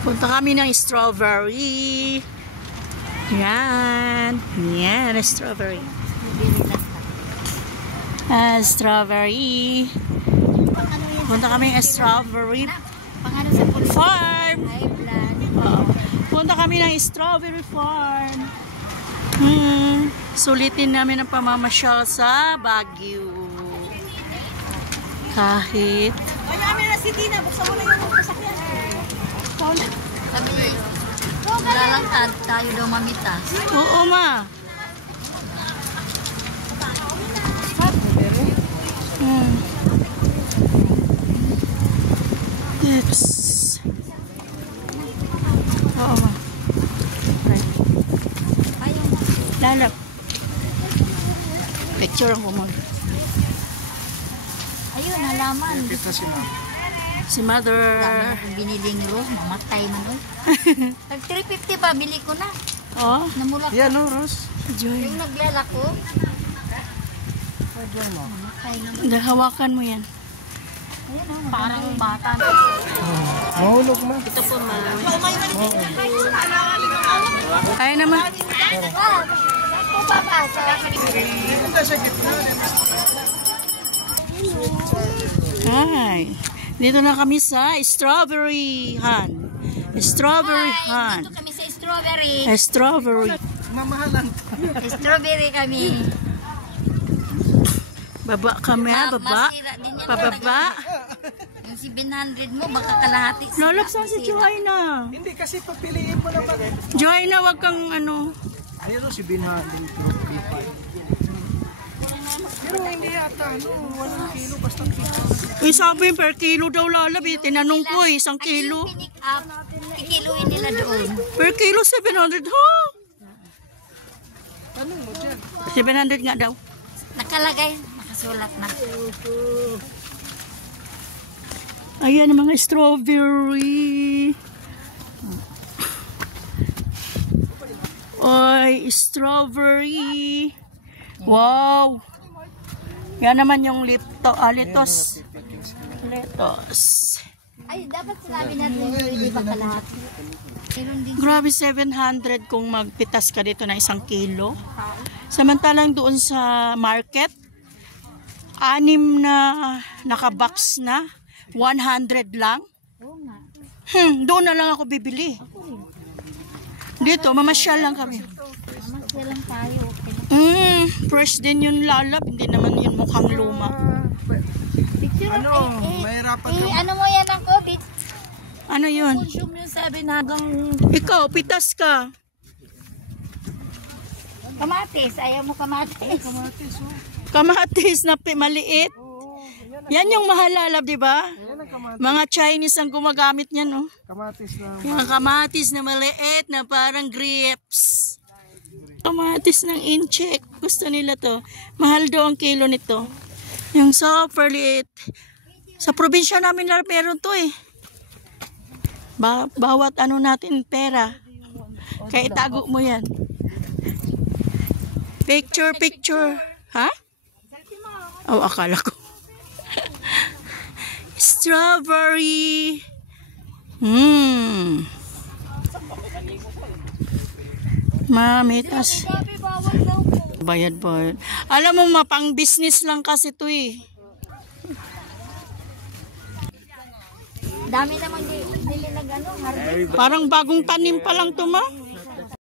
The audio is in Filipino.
Punta kami ng strawberry. Yan. Yan, strawberry. Strawberry. Punta kami ng strawberry farm. Punta kami ng strawberry farm. Sulitin namin ang pamamasyal sa Baguio. Kahit Kami na si Tina, buksan mo na yung sasakyan. Sabi, wala lang tayo daw mamitas. oo ma. Yes. Oo ma. Lalap. Picture ako mo. Ayun, halaman. Si mother. Dami akong biniling rose, mamatay man. Tag 350 ba, bili ko na. Oh. Namulak. Yan o, Rose. Joy. Yung naglalako. Mamatay naman. Hawakan mo yan. Ayun, parang bata. Mahulog ma. Ito po, ma. Kaya naman. Punta sa gitna. Hi. Dito na kami sa Strawberry Hunt. Strawberry Hunt. Dito kami sa strawberry. Strawberry. Mamahalan. Strawberry kami. Baba kami, baba. Masira din yan. Pababa. Yung 700 mo, baka kalahati. Lalapsan si Joanna. Hindi kasi papiliin mo naman. Joanna, wag kang ano. Ayun o, si Binhalin. Pero hindi yata, no? 1 kilo, basta kilo. Uy, sabi per kilo daw lalab. Tinanong ko 1 kilo. Pinik up. Kikiluin nila doon. Per kilo 700. Ha? Tanong mo dyan. 700 nga daw. Nakalagay. Nakasulat na. Ayan ang mga strawberry. Oy, strawberry. Wow. Yan naman yung litos. Litos. Ay, dapat sinabi natin hindi ba kalahati. Meron din. Grabe, 700 kung magpitas ka dito na 1 kilo. Samantalang doon sa market, 6 na nakabox na, 100 lang. Oo nga. Doon na lang ako bibili. Dito, mamasyal lang kami. Masya lang tayo. Okay. Fresh din yung lalap, hindi naman yun mukhang luma. Picture Ano, mahirapan ka. ano mo yan ang COVID? Ano yun? Consume yung 7 hanggang Ikaw, pitas ka. kamatis. Ayaw mo kamatis. Kamatis, oh. Kamatis na maliit. Oo, Yan yung mahal lalap, di ba? yan ang kamatis. Mga Chinese ang gumagamit niyan, no? Kamatis na. Yung kamatis na maliit na parang grapes. Kamatis ng incheck. Gusto nila to. Mahal daw ang kilo nito. Yung super liit. Sa probinsya namin lang meron to eh. Bawat ano natin pera. Kaya itago mo yan. Picture. Ha? Oh, akala ko. Strawberry. Mamitas. Bayad. Alam mo, mapang business lang kasi to eh. Dami naman nila nag-ano. Parang bagong tanim pa lang to ma.